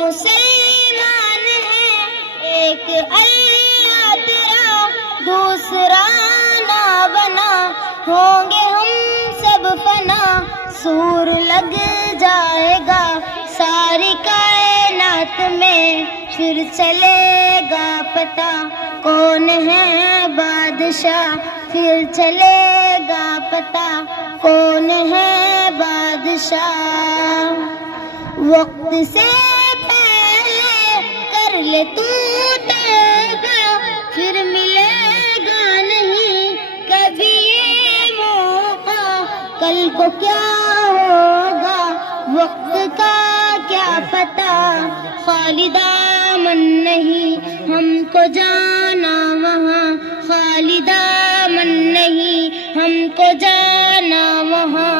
मुसलमान है एक अल्लाह तेरा दूसरा ना बना, होंगे हम सब फना सूर लग जाएगा सारी कायनात में, फिर चलेगा पता कौन है बादशाह, फिर चलेगा पता कौन है बादशाह। वक्त से पहले कर ले तू तौबा, फिर मिलेगा नहीं कभी ये मौका, कल को क्या होगा वक्त का क्या पता, खाली दामन नहीं हमको जाना वहाँ, खाली दामन नहीं हमको जाना वहाँ।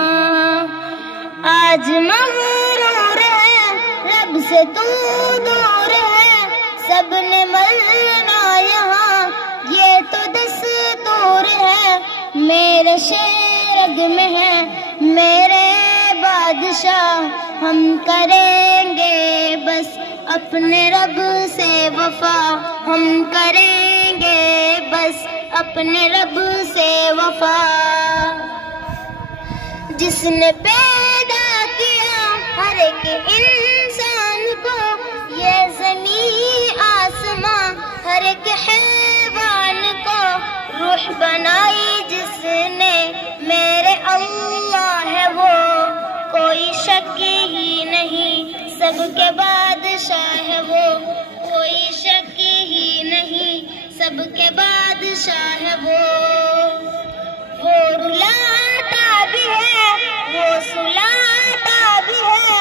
आज मगरूर है रब से तू दूर है, सबने मरना यहाँ ये तो दस्तूर है, मेरे शेरग में है मेरे बादशाह, हम करेंगे बस अपने रब से वफा, हम करेंगे बस अपने रब से वफा। जिसने पैदा किया हर एक इंसान को, ये ज़मीन आसमां हर एक हैवान को, रूह बनाई जिसने मेरे अल्लाह है वो, कोई शक ही नहीं सबके बादशाह है वो, कोई शक ही नहीं सबके बादशाह है वो रुलाता भी है वो सुलाता भी है,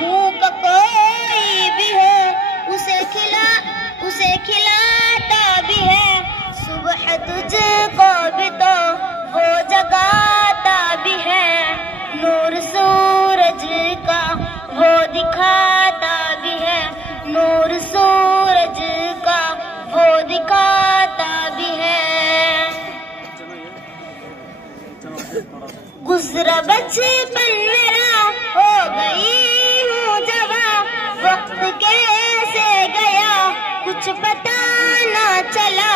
भूख कोई भी है उसे खिलाता भी है, सुबह तुझको भी तो वो जगाता भी है, नूर सूरज का वो दिखाता भी है, नूर सूरज का वो दिखाता भी है। गुजरा बचपन मेरा हो गई हूँ जवा, वक्त कैसे गया कुछ पता ना चला,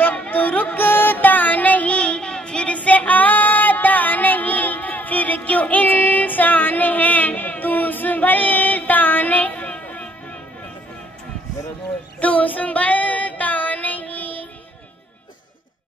वक्त रुकता नहीं फिर से आता नहीं, फिर क्यों इंसान है तू संभलता नहीं, तू संभल